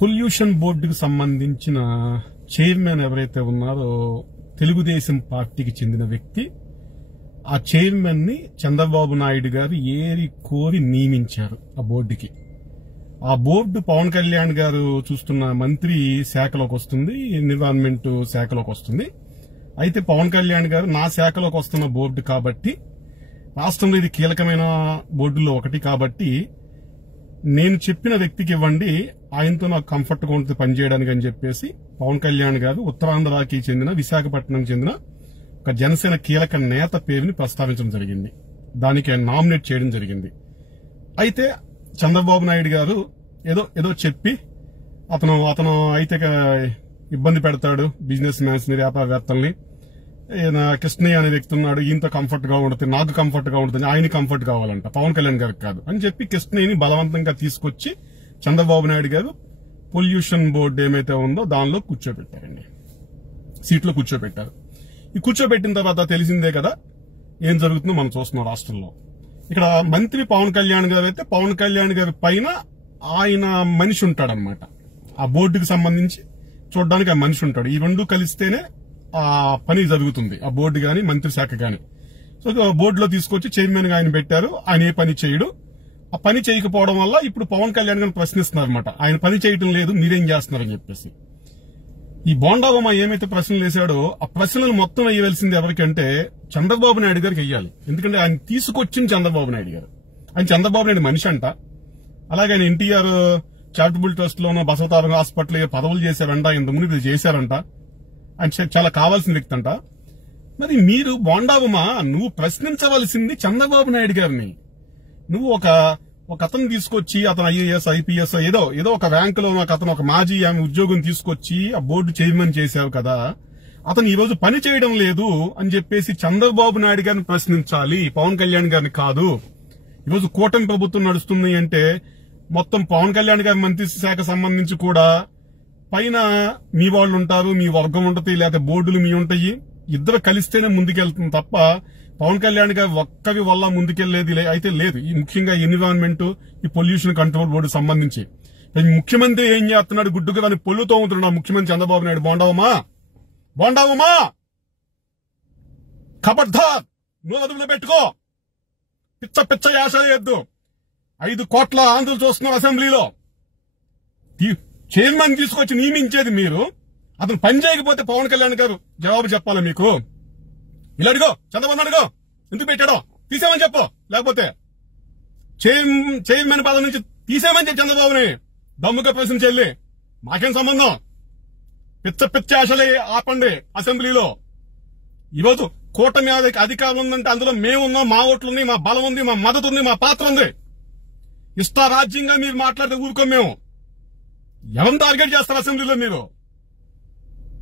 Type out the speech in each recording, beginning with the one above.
Pollution బోర్డుకు సంబంధించిన chairman ఎవరైతే ఉన్నారో తెలుగుదేశం పార్టీకి చెందిన వ్యక్తి ఆ చైర్మన్ ని చంద్రబాబు నాయుడు గారు ఏరి కోరి నియమించారు ఆ బోర్డుకి. ఆ బోర్డు పవన్ కళ్యాణ్ గారు చూస్తున్న మంత్రి శాఖలోకి వస్తుంది, ఎన్విరాన్మెంట్ శాఖలోకి వస్తుంది. అయితే పవన్ కళ్యాణ్ గారు నా శాఖలోకి వస్తున్న బోర్డు కాబట్టి, రాష్ట్రంలో ఇది కీలకమైన బోర్డుల్లో ఒకటి కాబట్టి నేను చెప్పిన వ్యక్తికి ఇవ్వండి, ఆయనతో నాకు కంఫర్ట్ గా ఉంటుంది పనిచేయడానికి అని చెప్పేసి పవన్ కళ్యాణ్ గారు ఉత్తరాంధ్రకి చెందిన, విశాఖపట్నం చెందిన ఒక జనసేన కీలక నేత పేరుని ప్రస్తావించడం జరిగింది. దానికి ఆయన నామినేట్ చేయడం జరిగింది. అయితే చంద్రబాబు నాయుడు గారు ఏదో చెప్పి అతను అయితే ఇబ్బంది పెడతాడు బిజినెస్ మ్యాన్స్ ని, వ్యాపారవేత్తల్ని. కృష్ణయ్య అనే వ్యక్తి ఉన్నాడు, ఈయనతో కంఫర్ట్ గా ఉంటుంది, నాకు కంఫర్ట్ గా ఉంటుంది, ఆయన కంఫర్ట్ కావాలంట, పవన్ కళ్యాణ్ గారికి కాదు అని చెప్పి కృష్ణయ్యని బలవంతంగా తీసుకొచ్చి చంద్రబాబు నాయుడు గారు పొల్యూషన్ బోర్డు ఏమైతే ఉందో దానిలో కూర్చోబెట్టారండి, సీట్లో కూర్చోబెట్టారు. ఈ కూర్చోబెట్టిన తర్వాత తెలిసిందే కదా ఏం జరుగుతుందో మనం చూస్తున్నాం రాష్ట్రంలో. ఇక్కడ మంత్రి పవన్ కళ్యాణ్ గారు అయితే పవన్ కళ్యాణ్ గారి పైన ఆయన మనిషి ఉంటాడనమాట. ఆ బోర్డుకి సంబంధించి చూడడానికి ఆ మనిషి ఉంటాడు. ఈ రెండు కలిస్తేనే ఆ పని జరుగుతుంది, ఆ బోర్డు గాని మంత్రి శాఖ గాని. సో బోర్డులో తీసుకొచ్చి చైర్మన్ గా ఆయన పెట్టారు. ఆయన ఏ పని చేయడు. ఆ పని చేయకపోవడం వల్ల ఇప్పుడు పవన్ కళ్యాణ్ గారిని ప్రశ్నిస్తున్నారు అనమాట. ఆయన పని చేయటం లేదు, మీరేం చేస్తున్నారని చెప్పేసి. ఈ బోండాబొమ్మ ఏమైతే ప్రశ్నలు వేశాడో ఆ ప్రశ్నలు మొత్తం వేయవలసింది ఎవరికంటే చంద్రబాబు నాయుడు గారికి వెయ్యాలి. ఎందుకంటే ఆయన తీసుకొచ్చింది చంద్రబాబు నాయుడు గారు. ఆయన చంద్రబాబు నాయుడు మనిషి అంట. అలాగే ఆయన ఎన్టీఆర్ చారిటబుల్ ట్రస్ట్ లోనో బసవతారం హాస్పిటల్ పదవులు చేశారంట, ఇంతకుముందు ఇది చేశారంట. ఆయన చాలా కావాల్సిన వ్యక్తి అంట. మరి మీరు బోండాబొమ్మ నువ్వు ప్రశ్నించవలసింది చంద్రబాబు నాయుడు గారిని. నువ్వు ఒక అతను తీసుకొచ్చి, అతను ఐఏఎస్ ఐపీఎస్ ఏదో ఒక ర్యాంకులో అతను ఒక మాజీ ఆమె ఉద్యోగం తీసుకొచ్చి ఆ బోర్డు చైర్మన్ చేశావు కదా, అతను ఈ రోజు పని చేయడం లేదు అని చెప్పేసి చంద్రబాబు నాయుడు గారిని ప్రశ్నించాలి, పవన్ కళ్యాణ్ గారిని కాదు. ఈరోజు కూటమి ప్రభుత్వం నడుస్తుంది అంటే మొత్తం పవన్ కళ్యాణ్ గారి మంత్రి శాఖ సంబంధించి కూడా పైన మీ వాళ్ళు ఉంటారు, మీ వర్గం ఉంటుంది, లేకపోతే బోర్డులు మీ ఉంటాయి. ఇద్దరు కలిస్తేనే ముందుకెళ్తుంది తప్ప పవన్ కళ్యాణ్ గారు ఒక్కరి వల్ల ముందుకెళ్లేది అయితే లేదు. ఈ ముఖ్యంగా ఎన్విరాన్మెంట్, ఈ పొల్యూషన్ కంట్రోల్ బోర్డు సంబంధించి ముఖ్యమంత్రి ఏం చేస్తున్నాడు, గుడ్డుగా దాన్ని పొల్లుతో ఉంటున్నాడు ముఖ్యమంత్రి చంద్రబాబు నాయుడు. బోండావమా ఖబర్దార్, నువ్వు అదుపులో పెట్టుకో, పిచ్చ యాస చేయొద్దు. 5 కోట్ల ఆంధ్రులు చూస్తున్నారు అసెంబ్లీలో. చైర్మన్ తీసుకొచ్చి నియమించేది మీరు, అతను పని చేయకపోతే పవన్ కళ్యాణ్ గారు జవాబు చెప్పాలి మీకు. ఇలా అడిగో, చంద్రబాబు అడిగో, ఎందుకు పెట్టాడో తీసేమని చెప్పు, లేకపోతే చైర్మన్ పదవి నుంచి తీసేమని చెప్పి చంద్రబాబుని దమ్ముగా ప్రశ్నించెల్లి. మాకేం సంబంధం? పిచ్చ ఆశలే ఆపండి అసెంబ్లీలో. ఈరోజు కూటమి అధికారం ఉందంటే అందులో మేమున్నాం, మా ఓట్లున్నాయి, మా బలం ఉంది, మా మద్దతు ఉంది, మా పాత్ర ఉంది. ఇష్టారాజ్యంగా మీరు మాట్లాడితే ఊరుకోం మేము. ఎవరిని టార్గెట్ చేస్తారు అసెంబ్లీలో మీరు?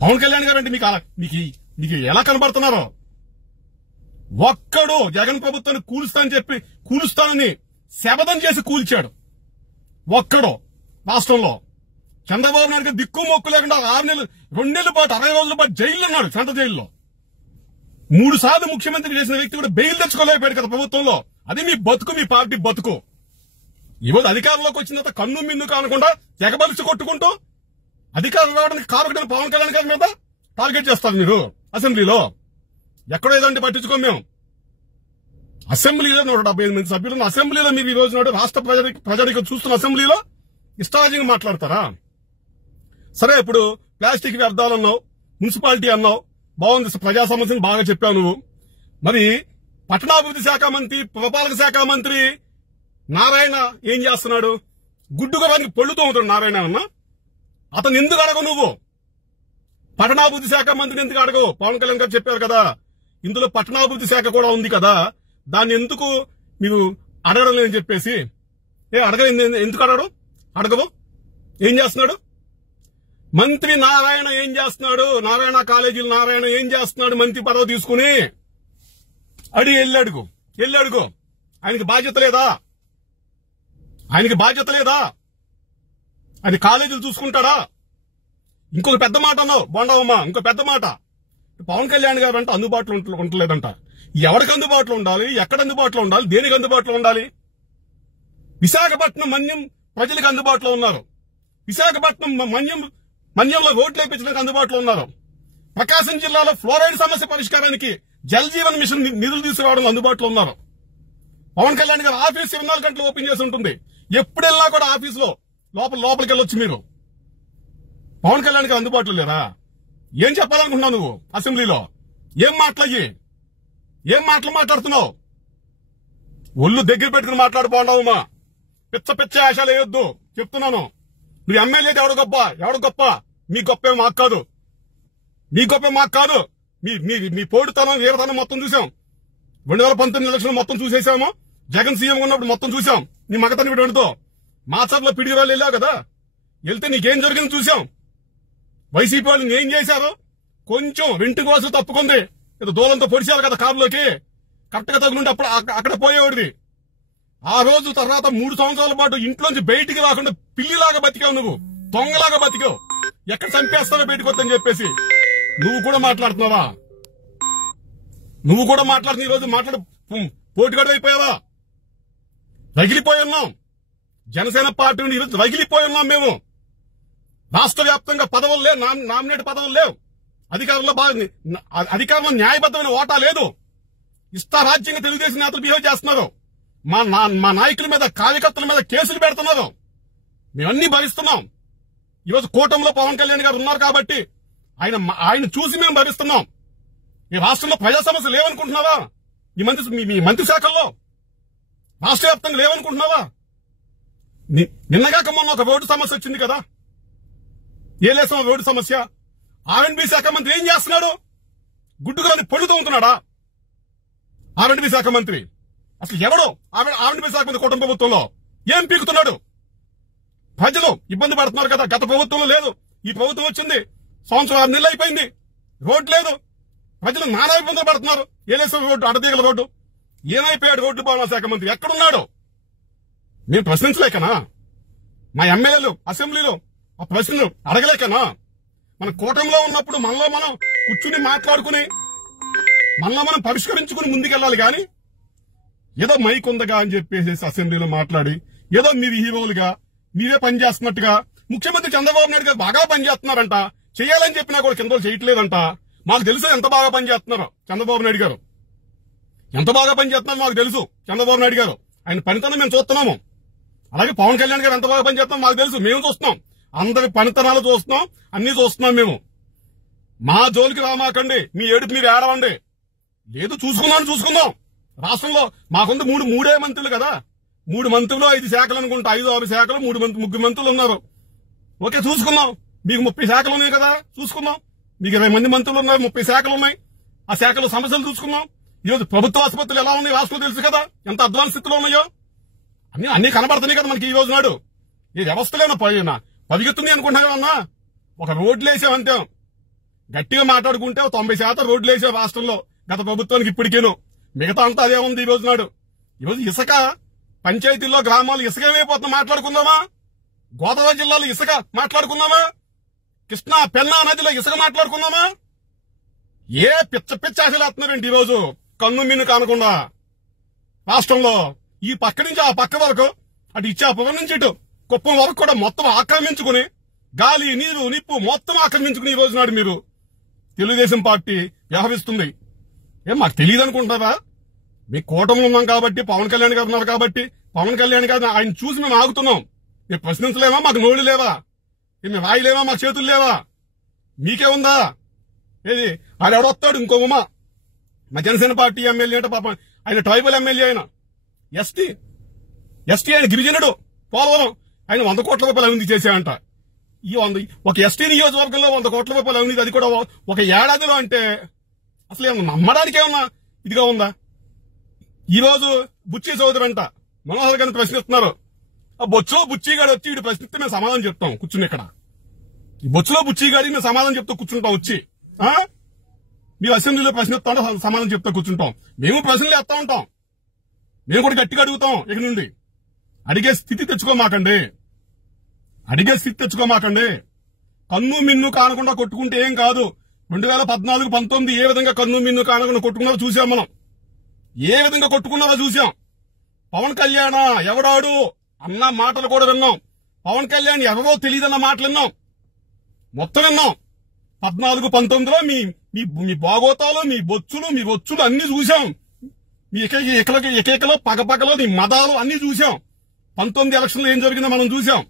పవన్ కళ్యాణ్ గారు అంటే మీకు ఎలా కనబడుతున్నారో. ఒక్కడు జగన్ ప్రభుత్వాన్ని కూలుస్తానని శపథం చేసి కూల్చాడు ఒక్కడు రాష్ట్రంలో. చంద్రబాబు నాయుడు గారు దిక్కు మొక్కు లేకుండా 6 నెలలు 2 నెలల పాటు 60 రోజుల పాటు జైల్లో ఉన్నాడు, సెంట్రల్ జైల్లో. 3 సార్లు ముఖ్యమంత్రి చేసిన వ్యక్తి కూడా బెయిల్ తెచ్చుకోలేకపోయాడు కదా ప్రభుత్వంలో. అది మీ బతుకు, మీ పార్టీ బతుకు. ఈరోజు అధికారంలోకి వచ్చిన తర్వాత కన్ను మిన్ను కానకుండా ఎగబలిసి కొట్టుకుంటూ అధికారం రావడానికి కారకుడైన పవన్ కళ్యాణ్ గారి మీద టార్గెట్ చేస్తారు మీరు అసెంబ్లీలో. ఎక్కడో ఏదంటే పట్టించుకోం మేము. అసెంబ్లీలో 175 మంది సభ్యులు అసెంబ్లీలో మీరు ఈ రోజు నాడు రాష్ట్ర ప్రజలకు చూస్తున్న అసెంబ్లీలో ఇష్టారాజ్యంగా మాట్లాడతారా? సరే, ఇప్పుడు ప్లాస్టిక్ వ్యర్థాలు అన్నావు, మున్సిపాలిటీ అన్నావు, బాగుంది, ప్రజా సమస్యలు బాగా చెప్పావు నువ్వు. మరి పట్టణాభివృద్ధి శాఖ మంత్రి, పురపాలక శాఖ మంత్రి నారాయణ ఏం చేస్తున్నాడు? గుడ్డుగా వారికి పొల్లుతూ ఉంటాడు నారాయణ అన్న. అతను ఎందుకు అడగవు నువ్వు? పట్టణాభివృద్ధి శాఖ మంత్రిని ఎందుకు అడగవు? పవన్ కళ్యాణ్ గారు చెప్పారు కదా, ఇందులో పట్టణాభివృద్ధి శాఖ కూడా ఉంది కదా, దాన్ని ఎందుకు మీరు అడగడం లేదని చెప్పేసి. ఎందుకు అడగవు? ఏం చేస్తున్నాడు మంత్రి నారాయణ? ఏం చేస్తున్నాడు? నారాయణ కాలేజీలు నారాయణ ఏం చేస్తున్నాడు? మంత్రి పదవి తీసుకుని వెళ్ళాడుకో. ఆయనకి బాధ్యత లేదా? ఆయన కాలేజీలు చూసుకుంటాడా? ఇంకొక పెద్ద మాట అన్నావు బోండావమ్మ, ఇంకో పెద్ద మాట. పవన్ కళ్యాణ్ గారు అంటే అందుబాటులో ఉండలేదంట. ఎవరికి అందుబాటులో ఉండాలి? ఎక్కడ అందుబాటులో ఉండాలి? దేనికి అందుబాటులో ఉండాలి? విశాఖపట్నం మన్యం ప్రజలకు అందుబాటులో ఉన్నారు. విశాఖపట్నం మన్యంలో రోడ్లు వేయించడానికి అందుబాటులో ఉన్నారు. ప్రకాశం జిల్లాలో ఫ్లోరైడ్ సమస్య పరిష్కారానికి జల్ జీవన్ మిషన్ నిధులు తీసుకురావడం అందుబాటులో ఉన్నారు. పవన్ కళ్యాణ్ గారు ఆఫీస్ 24 గంటలు ఓపెన్ చేసి ఉంటుంది. ఎప్పుడెల్లా కూడా ఆఫీసులో లోపలికి వెళ్ళొచ్చు మీరు. పవన్ కళ్యాణ్ గారు అందుబాటులో లేరా? ఏం చెప్పాలనుకుంటున్నావు నువ్వు? అసెంబ్లీలో ఏం మాట్లాడుతున్నావు? ఒళ్ళు దగ్గర పెట్టుకుని మాట్లాడుకోండావుమా. పిచ్చ ఆశలు వేయొద్దు చెప్తున్నాను. నువ్వు ఎమ్మెల్యే ఎవడు గొప్ప? మీ గొప్పే మాకు కాదు. మీ పోటుతనం వీరతనం మొత్తం చూసాం. 2019 ఎలక్షన్ మొత్తం చూసేసాము. జగన్ సీఎం ఉన్నప్పుడు మొత్తం చూసాం. నీ మగతని విడుతో మాచర్లో పిడిగిరాలు వెళ్ళావు కదా, వెళ్తే నీకేం జరిగింది చూసాం. వైసీపీ వాళ్ళు ఏం చేశారు? కొంచెం రెంటి కోసం తప్పుకుంది. ఏదో దూలంతో పొడిచారు కదా కారులోకి, కరెక్ట్ గా తగులుంటే అప్పుడు అక్కడ పోయేవాడిది. ఆ రోజు తర్వాత 3 సంవత్సరాల పాటు ఇంట్లోంచి బయటికి రాకుండా పిల్లిలాగా బతికావు. నువ్వు దొంగలాగా బతికావు. ఎక్కడ చంపేస్తారో బయటకు వద్దని చెప్పేసి నువ్వు కూడా మాట్లాడుతున్నావా? ఈ రోజు పోటీగాడు అయిపోయావా? రగిలిపోయి ఉన్నాం. జనసేన పార్టీ నుండి ఈరోజు రగిలిపోయి ఉన్నాం మేము. రాష్ట్ర వ్యాప్తంగా పదవులు లేవు, నామినేట్ పదవులు లేవు. అధికారంలో న్యాయబద్దమైన ఓటా లేదు. ఇష్టారాజ్యంగా తెలుగుదేశం నేతలు బిహేవ్ చేస్తున్నారు. మా నాయకుల మీద, కార్యకర్తల మీద కేసులు పెడుతున్నారు. మేమన్నీ భరిస్తున్నాం. ఈరోజు కూటమిలో పవన్ కళ్యాణ్ గారు ఉన్నారు కాబట్టి ఆయన చూసి మేము భరిస్తున్నాం. ఈ రాష్ట్రంలో ప్రజా సమస్యలు లేవనుకుంటున్నావా? మీ మంత్రి శాఖల్లో రాష్ట్ర వ్యాప్తంగా లేవనుకుంటున్నావా? నిన్నగాక మొన్న ఒక రోడ్డు సమస్య వచ్చింది కదా, ఏలేసం రోడ్డు సమస్య. ఆర్ఎండ్బి శాఖ మంత్రి ఏం చేస్తున్నాడు? గుడ్డుగాని పొళ్ళు తోముతున్నాడా ఆర్ఎండ్బి శాఖ మంత్రి? అసలు ఎవడో ఆర్ఎండ్బి శాఖ మంత్రి కూటమి ప్రభుత్వంలో ఏం పీకుతున్నాడు? ప్రజలు ఇబ్బంది పడుతున్నారు కదా. గత ప్రభుత్వంలో లేదు, ఈ ప్రభుత్వం వచ్చింది. 6 నెలలు అయిపోయింది, రోడ్డు లేదు. ప్రజలు నానా ఇబ్బందులు పడుతున్నారు. ఏలేశ్వరం రోడ్డు, అడతీగల రోడ్డు ఏమైపోయాడు? రోడ్డు భవన శాఖ మంత్రి ఎక్కడున్నాడు? మేము ప్రశ్నించలేకనా? మా ఎమ్మెల్యేలు అసెంబ్లీలో ఆ ప్రశ్నలు అడగలేకనా? మన కూటమిలో ఉన్నప్పుడు మనలో మనం కూర్చుని మాట్లాడుకుని మనలో మనం పరిష్కరించుకుని ముందుకెళ్ళాలి. కానీ ఏదో మైక్ ఉందగా అని చెప్పేసి అసెంబ్లీలో మాట్లాడి ఏదో మీరు హీరోలుగా మీరే పనిచేస్తున్నట్టుగా, ముఖ్యమంత్రి చంద్రబాబు నాయుడు గారు బాగా పనిచేస్తున్నారంట, చేయాలని చెప్పినా కూడా కింద చేయట్లేదంట. మాకు తెలుసు ఎంత బాగా పనిచేస్తున్నారో చంద్రబాబు నాయుడు గారు. ఎంత బాగా పనిచేస్తున్నారో మాకు తెలుసు చంద్రబాబు నాయుడు గారు. ఆయన పనితనం మేము చూస్తున్నాము. అలాగే పవన్ కళ్యాణ్ గారు ఎంత బాగా పనిచేస్తున్నాం మాకు తెలుసు. మేము చూస్తున్నాం, అందరి పనితనాలు చూస్తున్నాం, అన్ని చూస్తున్నాం మేము. మా జోలికి రామాకండి, మీ ఏడుపు మీరు ఏడవండి. లేదు చూసుకుందాం. రాష్ట్రంలో మాకుంది మూడే మంత్రులు కదా, 3 మంత్రులు 5 శాఖలు అనుకుంటా, 5-6 శాఖలు, 3 మంత్రులు ఉన్నారు. ఓకే, చూసుకుందాం. మీకు 30 శాఖలు ఉన్నాయి కదా, చూసుకుందాం. మీకు 20 మంది మంత్రులు ఉన్నారు, 30 శాఖలు ఉన్నాయి. ఆ శాఖల సమస్యలు చూసుకుందాం. ఈరోజు ప్రభుత్వ ఆసుపత్రులు ఎలా ఉన్నాయి రాష్ట్రంలో తెలుసు కదా, ఎంత అడ్వాన్స్ స్థితిలో ఉన్నాయో. అన్ని కనబడుతున్నాయి కదా మనకి ఈ రోజు నాడు. ఈ వ్యవస్థలేనా పరిగెత్తుంది అనుకుంటున్నా? ఒక రోడ్లు వేసామంతే, గట్టిగా మాట్లాడుకుంటే 90% రోడ్లు వేసాం రాష్ట్రంలో గత ప్రభుత్వానికి ఇప్పటికేను. మిగతా అంతా అదే ఉంది ఈ రోజు నాడు. ఈరోజు ఇసుక పంచాయతీల్లో, గ్రామాలు ఇసుక ఏమైపోతుందో మాట్లాడుకుందామా? గోదావరి జిల్లాలో ఇసుక మాట్లాడుకుందామా? కృష్ణా పెన్నా నదిలో ఇసుక మాట్లాడుకుందామా? ఏ పిచ్చ ఆశలు వేస్తున్నారండి ఈరోజు కన్ను మిన్ను కానకుండా రాష్ట్రంలో. ఈ పక్క నుంచి ఆ పక్క వరకు, అటు ఇచ్చాపురం నుంచి ఇటు కుప్పం వరకు కూడా మొత్తం ఆక్రమించుకుని, గాలి నీరు నిప్పు మొత్తం ఆక్రమించుకుని ఈ రోజు నాడు మీరు తెలుగుదేశం పార్టీ వ్యవహరిస్తుంది. మాకు తెలియదు అనుకుంటారా? మీ కూటమి ఉన్నాం కాబట్టి, పవన్ కళ్యాణ్ గారు ఉన్నారు కాబట్టి, పవన్ కళ్యాణ్ గారు ఆయన చూసి మేము ఆగుతున్నాం. మేము ప్రశ్నించలేమా? మాకు నోళ్లు లేవా? మేము రాయలేవా? మాకు చేతులు లేవా? మీకే ఉందా? ఏది ఆయన ఎవడొస్తాడు? ఇంకో ఉమా, మా జనసేన పార్టీ ఎమ్మెల్యే అంటే పాపం ఆయన ట్రైబల్ ఎమ్మెల్యే, ఆయన ఎస్టీ ఆయన గిరిజనుడు. పోలవరం ఆయన 100 కోట్ల రూపాయలు అవినీతి చేశాయంట. ఒక ఎస్టీ నియోజకవర్గంలో 100 కోట్ల రూపాయలు అవినీతి, అది కూడా ఒక ఏడాదిలో. అంటే అసలు ఏమన్నా నమ్మడానికి ఏమన్నా ఇదిగా ఉందా? ఈ రోజు బుచ్చి చౌదరి అంట మనోహర్ గారిని ప్రశ్నిస్తున్నారు. ఆ బుచ్చిగాడు వచ్చి వీడు ప్రశ్నిస్తే మేము సమాధానం చెప్తాం కూర్చుని ఇక్కడ. ఈ బొచ్చులో బుచ్చిగాడికి మేము సమాధానం చెప్తూ కూర్చుంటాం. వచ్చి మీరు అసెంబ్లీలో ప్రశ్నిస్తా ఉంటే సమాధానం చెప్తా కూర్చుంటాం. మేము ప్రశ్నలు వేస్తా ఉంటాం, మేము కూడా గట్టిగా అడుగుతాం. ఇక నుండి అడిగే స్థితి తెచ్చుకోమాకండి. కన్ను మిన్ను కానకుండా కొట్టుకుంటే ఏం కాదు. 2014-19 ఏ విధంగా కన్ను మిన్ను కానకుండా కొట్టుకున్నారో చూసాం మనం. ఏ విధంగా కొట్టుకున్నారో చూసాం. పవన్ కళ్యాణ్ ఎవడాడు అన్న మాటలు కూడా విన్నాం. పవన్ కళ్యాణ్ ఎవరో తెలియదన్న మాటలు విన్నాం, మొత్తం విన్నాం. 14-19లో మీ బాగోతాలు, మీ బొచ్చులు, మీ వచ్చులు అన్ని చూసాం. మీ ఎకలో పగపగలో నీ మదాలు అన్ని చూసాం. 19 ఎలక్షన్లో ఏం జరిగిందో మనం చూసాం.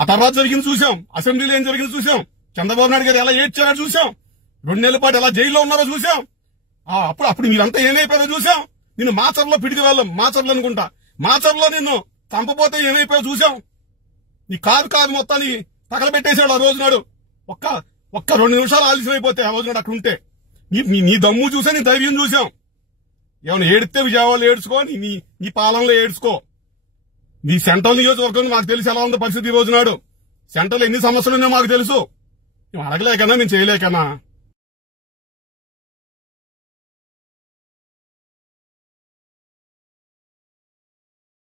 ఆ తర్వాత జరిగింది చూసాం. అసెంబ్లీలో ఏం జరిగింది చూసాం. చంద్రబాబు నాయుడు గారు ఎలా ఏడ్చారో చూసాం. 2 నెలల పాటు ఎలా జైల్లో ఉన్నారో చూసాం. అప్పుడు మీరంతా ఏమైపోయారో చూసాం. నిన్ను మాచర్లో పిడికి వెళ్ళాం, మాచర్లు అనుకుంటా, మాచర్లో నిన్ను చంపపోతే ఏమైపోయావు చూసాం. నీ కారు మొత్తాన్ని తగలబెట్టేశాడు ఆ రోజు నాడు. ఒక్క 2 నిమిషాలు ఆలస్యం అయిపోతే ఆ రోజు నాడు అక్కడ ఉంటే నీ దమ్ము చూసా, నీ ధైర్యం చూసాం. ఏమైనా ఏడితే విజయవాడలో ఏడ్చుకో, నీ పాలనలో ఏడ్చుకో. నీ సెంట్రల్ నియోజకవర్గం మాకు తెలుసు ఎలా ఉందో పరిస్థితి ఈ రోజు నాడు. సెంట్రల్ ఎన్ని సమస్యలు ఉన్నాయో మాకు తెలుసు. మేము అడగలేకనా, మేము చేయలేకనా.